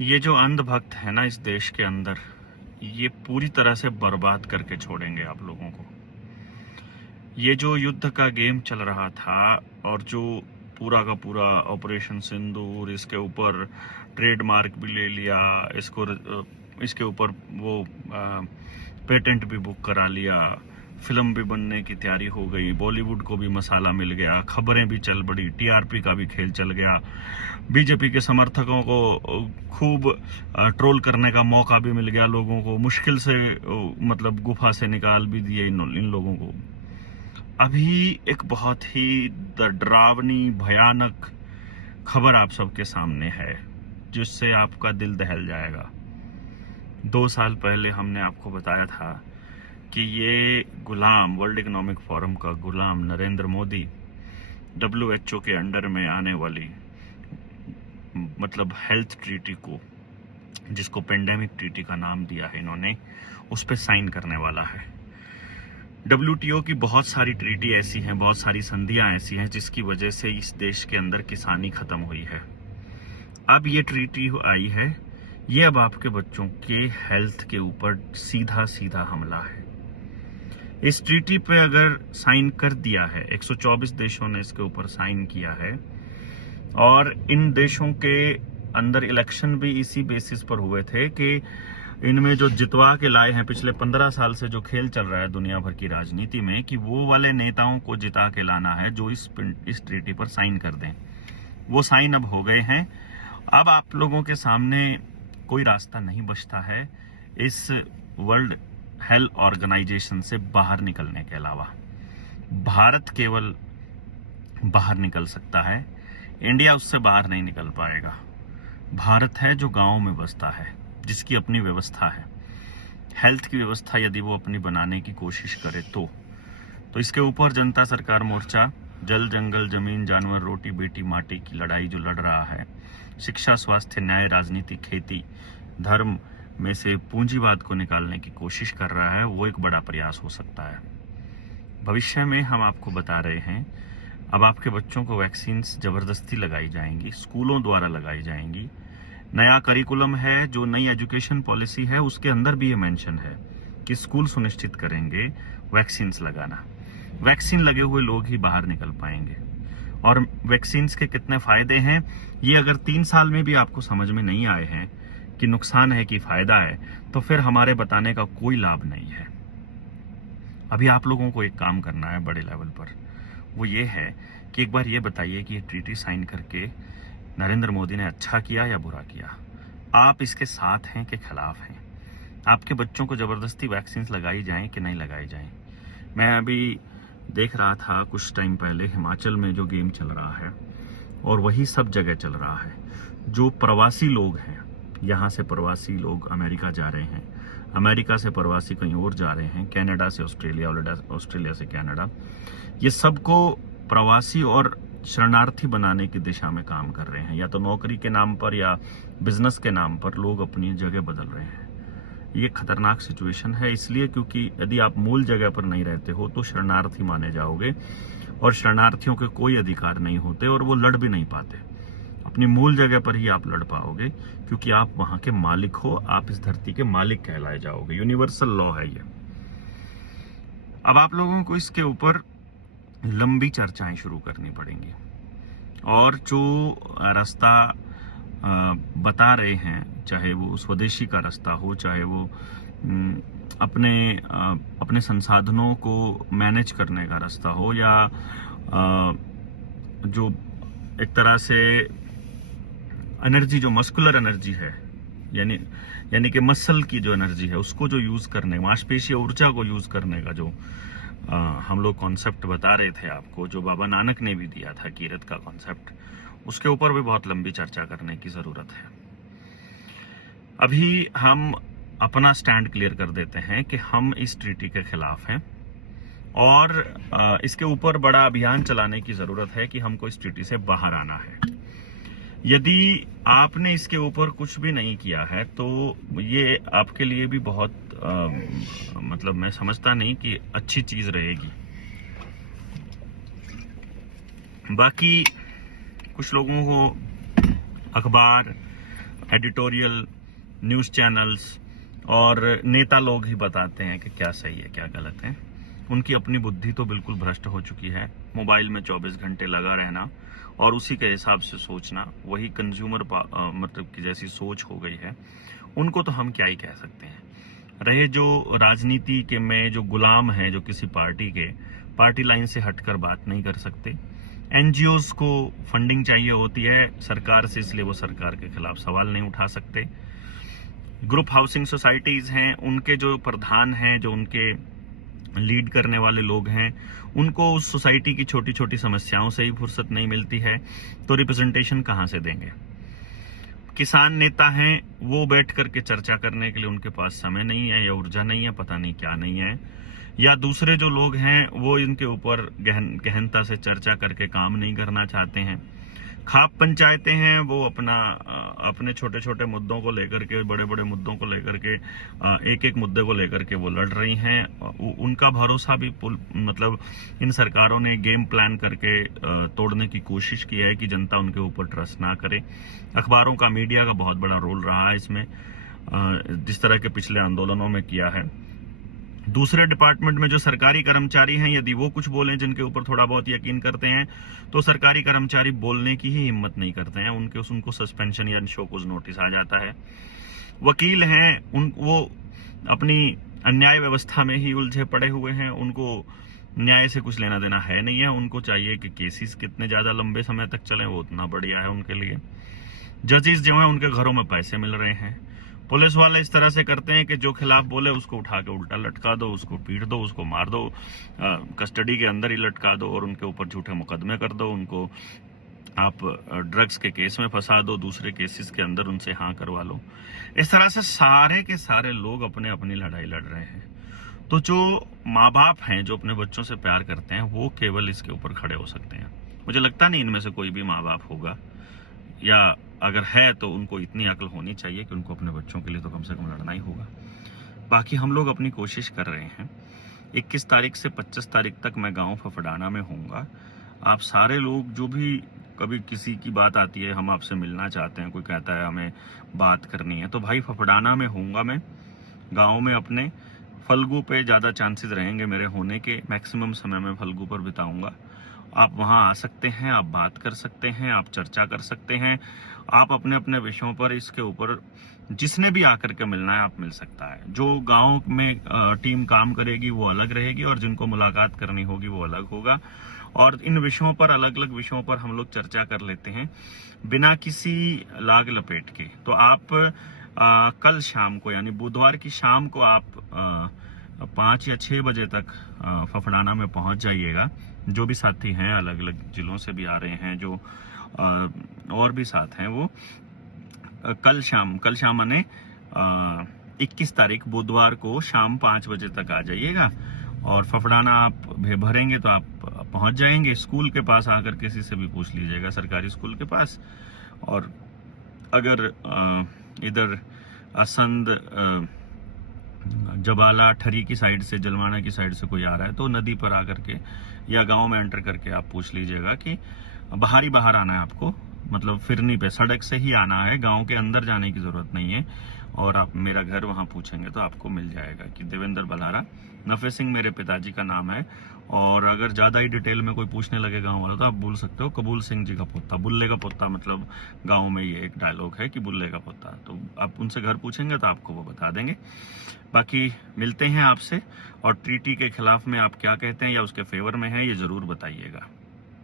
ये जो अंधभक्त है ना इस देश के अंदर, ये पूरी तरह से बर्बाद करके छोड़ेंगे आप लोगों को। ये जो युद्ध का गेम चल रहा था और जो पूरा का पूरा ऑपरेशन सिंदूर, इसके ऊपर ट्रेडमार्क भी ले लिया, इसके ऊपर वो पेटेंट भी बुक करा लिया, फिल्म भी बनने की तैयारी हो गई, बॉलीवुड को भी मसाला मिल गया, खबरें भी चल पड़ी, टीआरपी का भी खेल चल गया, बीजेपी के समर्थकों को खूब ट्रोल करने का मौका भी मिल गया, लोगों को मुश्किल से मतलब गुफा से निकाल भी दिए इन लोगों को। अभी एक बहुत ही डरावनी भयानक खबर आप सबके सामने है जिससे आपका दिल दहल जाएगा। 2 साल पहले हमने आपको बताया था कि ये गुलाम, वर्ल्ड इकोनॉमिक फोरम का गुलाम नरेंद्र मोदी WHO के अंडर में आने वाली मतलब हेल्थ ट्रीटी को, जिसको पेंडेमिक ट्रीटी का नाम दिया है इन्होंने, उस पर साइन करने वाला है। WTO की बहुत सारी ट्रीटी ऐसी हैं, बहुत सारी संधियां ऐसी हैं जिसकी वजह से इस देश के अंदर किसानी खत्म हुई है। अब ये ट्रीटी आई है, ये अब आपके बच्चों के हेल्थ के ऊपर सीधा सीधा हमला है। इस ट्रीटी पे अगर साइन कर दिया है, 124 देशों ने इसके ऊपर साइन किया है, और इन देशों के अंदर इलेक्शन भी इसी बेसिस पर हुए थे कि इनमें जो जितवा के लाए हैं, पिछले 15 साल से जो खेल चल रहा है दुनिया भर की राजनीति में, कि वो वाले नेताओं को जिता के लाना है जो इस ट्रीटी पर साइन कर दें। वो साइन अब हो गए हैं। अब आप लोगों के सामने कोई रास्ता नहीं बचता है इस वर्ल्ड हेल्थ ऑर्गेनाइजेशन से बाहर निकलने के अलावा। भारत केवल बाहर निकल सकता है, इंडिया उससे बाहर नहीं निकल पाएगा। भारत है जो गांव में बसता है, जिसकी अपनी व्यवस्था है, हेल्थ की व्यवस्था यदि वो अपनी बनाने की कोशिश करे तो इसके ऊपर जनता सरकार मोर्चा जल जंगल जमीन जानवर रोटी बेटी माटी की लड़ाई जो लड़ रहा है, शिक्षा स्वास्थ्य न्याय राजनीति खेती धर्म में से पूंजीवाद को निकालने की कोशिश कर रहा है, वो एक बड़ा प्रयास हो सकता है। भविष्य में हम आपको बता रहे हैं, अब आपके बच्चों को वैक्सीन्स जबरदस्ती लगाई जाएंगी, स्कूलों द्वारा लगाई जाएंगी। नया करिकुलम है, जो नई एजुकेशन पॉलिसी है, उसके अंदर भी ये मेंशन है कि स्कूल सुनिश्चित करेंगे वैक्सीन्स लगाना। वैक्सीन लगे हुए लोग ही बाहर निकल पाएंगे। और वैक्सीन्स के कितने फायदे हैं, ये अगर 3 साल में भी आपको समझ में नहीं आए हैं कि नुकसान है कि फायदा है, तो फिर हमारे बताने का कोई लाभ नहीं है। अभी आप लोगों को एक काम करना है बड़े लेवल पर, वो ये है कि एक बार ये बताइए कि ये ट्रीटी साइन करके नरेंद्र मोदी ने अच्छा किया या बुरा किया। आप इसके साथ हैं कि खिलाफ हैं? आपके बच्चों को जबरदस्ती वैक्सीन लगाई जाएं कि नहीं लगाई जाएं? मैं अभी देख रहा था कुछ टाइम पहले हिमाचल में जो गेम चल रहा है, और वही सब जगह चल रहा है। जो प्रवासी लोग हैं, यहाँ से प्रवासी लोग अमेरिका जा रहे हैं, अमेरिका से प्रवासी कहीं और जा रहे हैं, कनाडा से ऑस्ट्रेलिया, ऑस्ट्रेलिया से कनाडा, ये सबको प्रवासी और शरणार्थी बनाने की दिशा में काम कर रहे हैं। या तो नौकरी के नाम पर या बिजनेस के नाम पर लोग अपनी जगह बदल रहे हैं। ये खतरनाक सिचुएशन है, इसलिए क्योंकि यदि आप मूल जगह पर नहीं रहते हो तो शरणार्थी माने जाओगे, और शरणार्थियों के कोई अधिकार नहीं होते और वो लड़ भी नहीं पाते। अपनी मूल जगह पर ही आप लड़ पाओगे, क्योंकि आप वहां के मालिक हो, आप इस धरती के मालिक कहलाए जाओगे। यूनिवर्सल लॉ है ये। अब आप लोगों को इसके ऊपर लंबी चर्चाएं शुरू करनी पड़ेंगी, और जो रास्ता बता रहे हैं, चाहे वो स्वदेशी का रास्ता हो, चाहे वो अपने संसाधनों को मैनेज करने का रास्ता हो, या जो एक तरह से एनर्जी, जो मस्कुलर एनर्जी है, यानी कि मसल की जो एनर्जी है, उसको जो यूज करने, मांसपेशीय ऊर्जा को यूज करने का जो हम लोग कॉन्सेप्ट बता रहे थे आपको, जो बाबा नानक ने भी दिया था, कीरत का कॉन्सेप्ट, उसके ऊपर भी बहुत लंबी चर्चा करने की जरूरत है। अभी हम अपना स्टैंड क्लियर कर देते हैं कि हम इस ट्रीटी के खिलाफ हैं, और इसके ऊपर बड़ा अभियान चलाने की जरूरत है कि हमको इस ट्रीटी से बाहर आना है। यदि आपने इसके ऊपर कुछ भी नहीं किया है तो ये आपके लिए भी बहुत मतलब मैं समझता नहीं कि अच्छी चीज रहेगी। बाकी कुछ लोगों को अखबार एडिटोरियल न्यूज़ चैनल्स और नेता लोग ही बताते हैं कि क्या सही है क्या गलत है। उनकी अपनी बुद्धि तो बिल्कुल भ्रष्ट हो चुकी है। मोबाइल में 24 घंटे लगा रहना और उसी के हिसाब से सोचना, वही कंज्यूमर मतलब की जैसी सोच हो गई है। उनको तो हम क्या ही कह सकते हैं। रहे जो राजनीति के में जो गुलाम हैं, जो किसी पार्टी के पार्टी लाइन से हटकर बात नहीं कर सकते। एनजीओज को फंडिंग चाहिए होती है सरकार से, इसलिए वो सरकार के खिलाफ सवाल नहीं उठा सकते। ग्रुप हाउसिंग सोसाइटीज हैं, उनके जो प्रधान हैं, जो उनके लीड करने वाले लोग हैं, उनको उस सोसाइटी की छोटी छोटी समस्याओं से ही फुर्सत नहीं मिलती है, तो रिप्रेजेंटेशन कहां से देंगे। किसान नेता हैं, वो बैठ करके चर्चा करने के लिए उनके पास समय नहीं है या ऊर्जा नहीं है, पता नहीं क्या नहीं है। या दूसरे जो लोग हैं वो इनके ऊपर गहनता से चर्चा करके काम नहीं करना चाहते हैं। खाप पंचायतें हैं, वो अपने छोटे छोटे मुद्दों को लेकर के, बड़े बड़े मुद्दों को लेकर के, एक एक मुद्दे को लेकर के वो लड़ रही हैं। उनका भरोसा भी मतलब इन सरकारों ने गेम प्लान करके तोड़ने की कोशिश की है कि जनता उनके ऊपर ट्रस्ट ना करे। अखबारों का, मीडिया का बहुत बड़ा रोल रहा है इसमें, जिस तरह के पिछले आंदोलनों में किया है। दूसरे डिपार्टमेंट में जो सरकारी कर्मचारी हैं, यदि वो कुछ बोलें जिनके ऊपर थोड़ा बहुत यकीन करते हैं, तो सरकारी कर्मचारी बोलने की ही हिम्मत नहीं करते हैं। उनको सस्पेंशन या शोकॉज नोटिस आ जाता है। वकील हैं, वो अपनी अन्याय व्यवस्था में ही उलझे पड़े हुए हैं। उनको न्याय से कुछ लेना देना है नहीं है। उनको चाहिए कि केसेस कितने ज्यादा लंबे समय तक चले, वो उतना बढ़िया है उनके लिए। जजेस जो है, उनके घरों में पैसे मिल रहे हैं। पुलिस वाले इस तरह से करते हैं कि जो खिलाफ बोले उसको उठा के उल्टा लटका दो, उसको पीट दो, उसको मार दो, कस्टडी के अंदर ही लटका दो और उनके ऊपर झूठे मुकदमे कर दो। उनको आप ड्रग्स के केस में फंसा दो, दूसरे केसेस के अंदर उनसे हाँ करवा लो। इस तरह से सारे के सारे लोग अपने अपनी लड़ाई लड़ रहे हैं। तो जो माँ बाप हैं, जो अपने बच्चों से प्यार करते हैं, वो केवल इसके ऊपर खड़े हो सकते हैं। मुझे लगता नहीं इनमें से कोई भी माँ बाप होगा, या अगर है तो उनको इतनी अक्ल होनी चाहिए कि उनको अपने बच्चों के लिए तो कम से कम लड़ना ही होगा। बाकी हम लोग अपनी कोशिश कर रहे हैं। 21 तारीख से 25 तारीख तक मैं गांव फफड़ाना में होऊंगा। आप सारे लोग, जो भी कभी किसी की बात आती है, हम आपसे मिलना चाहते हैं, कोई कहता है हमें बात करनी है, तो भाई फफड़ाना में होऊंगा मैं, गाँव में अपने। फल्गू पे ज़्यादा चांसेस रहेंगे मेरे होने के, मैक्सिमम समय मैं फल्गू पर बिताऊंगा। आप वहां आ सकते हैं, आप बात कर सकते हैं, आप चर्चा कर सकते हैं, आप अपने अपने विषयों पर, इसके ऊपर जिसने भी आकर के मिलना है आप मिल सकता है। जो गांव में टीम काम करेगी वो अलग रहेगी और जिनको मुलाकात करनी होगी वो अलग होगा। और इन विषयों पर, अलग अलग विषयों पर हम लोग चर्चा कर लेते हैं बिना किसी लाग लपेट के। तो आप कल शाम को, यानी बुधवार की शाम को आप 5 या 6 बजे तक फफड़ाना में पहुंच जाइएगा। जो भी साथी हैं, अलग अलग जिलों से भी आ रहे हैं, जो और भी साथ हैं, वो कल शाम माने 21 तारीख बुधवार को शाम 5 बजे तक आ जाइएगा। और फफड़ाना आप भरेंगे तो आप पहुंच जाएंगे। स्कूल के पास आकर किसी से भी पूछ लीजिएगा, सरकारी स्कूल के पास। और अगर इधर असंद, जबाला, ठरी की साइड से, जलवाना की साइड से कोई आ रहा है, तो नदी पर आकर के या गांव में एंटर करके आप पूछ लीजिएगा कि बाहर आना है आपको, मतलब फिरनी पे, सड़क से ही आना है, गांव के अंदर जाने की जरूरत नहीं है। और आप मेरा घर वहां पूछेंगे तो आपको मिल जाएगा कि देवेंद्र बल्हारा, नफे सिंह मेरे पिताजी का नाम है। और अगर ज्यादा ही डिटेल में कोई पूछने लगे गांव वाला, तो आप बोल सकते हो कबूल सिंह जी का पोता। बुल्ले का पोता मतलब गांव में ये एक डायलॉग है कि बुल्ले का पोता। तो आप उनसे घर पूछेंगे तो आपको वो बता देंगे। बाकी मिलते हैं आपसे, और ट्रीटी के खिलाफ में आप क्या कहते हैं या उसके फेवर में हैं, ये जरूर बताइएगा।